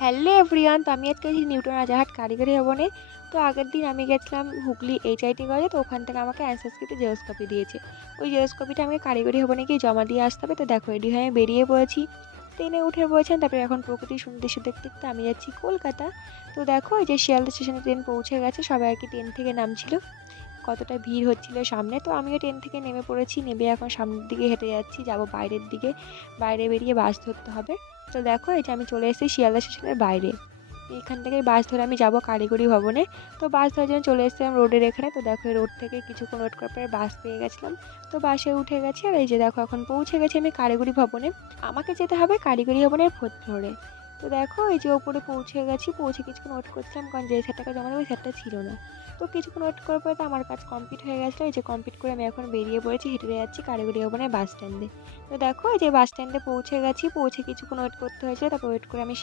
Hello everyone, তো আমি আজকে আছি নিউটন রাজারহাট কারিগরি ভবনে। তো আগের দিন আমি গেছিলাম হুগলি এইচআইটি কলেজে, তো ওখান থেকে আমাকে অ্যান্সার স্ক্রিপ্টে জেরক্স কপি দিয়েছে। ওই জেরক্স কপিটা আমাকে কারিগরি ভবনে গিয়ে জমা দিয়ে আসতে হবে। তো দেখো রেডি হয়ে আমি বেরিয়ে পড়েছি, ট্রেনে উঠে পড়েছেন। তারপরে এখন প্রকৃতির সুন্দর দৃশ্য দেখতে দেখতে আমি যাচ্ছি কলকাতা। তো দেখো এই যে শিয়ালদা স্টেশনে ট্রেন পৌঁছে গেছে, সবাই আর কি ট্রেন থেকে নামছিল, কতটা ভিড় হচ্ছিল সামনে। তো আমিও ট্রেন থেকে নেমে পড়েছি, নেমে এখন সামনের দিকে হেঁটে যাচ্ছি, যাব বাইরের দিকে। বাইরে বেরিয়ে বাস ধরতে হবে। তো দেখো এই যে আমি চলে এসেছি শিয়ালদা স্টেশনের বাইরে। এখান থেকে বাস ধরে আমি যাব কারিগরি ভবনে। তো বাস ধরার জন্য চলে এসেছিলাম রোডের এখানে। তো দেখো এই রোড থেকে কিছুক্ষণ ওয়েট করার পরে বাস পেয়ে গেছিলাম। তো বাসে উঠে গেছি, আর এই যে দেখো এখন পৌঁছে গেছি আমি কারিগরি ভবনে। আমাকে যেতে হবে কারিগরি ভবনের 4th ফ্লোরে। তো দেখো এই যে ওপরে পৌঁছে গেছি, পৌঁছে কিছুক্ষণ ওয়েট করছিলাম, কারণ যে স্যারটাকে জমা দেবো ওই স্যারটা ছিল না। তো কিছুক্ষণ ওয়েট করার পরে তো আমার কাজ কমপ্লিট হয়ে গেছিলো। এই যে কমপ্লিট করে আমি এখন বেরিয়ে পড়েছি, হেঁটে যাচ্ছি কারিগরি ভবনের বাস স্ট্যান্ডে। তো দেখো এই যে বাস স্ট্যান্ডে পৌঁছে গেছি, পৌঁছে কিছুক্ষণ ওয়েট করতে হয়েছে, তারপর ওয়েট করে আমি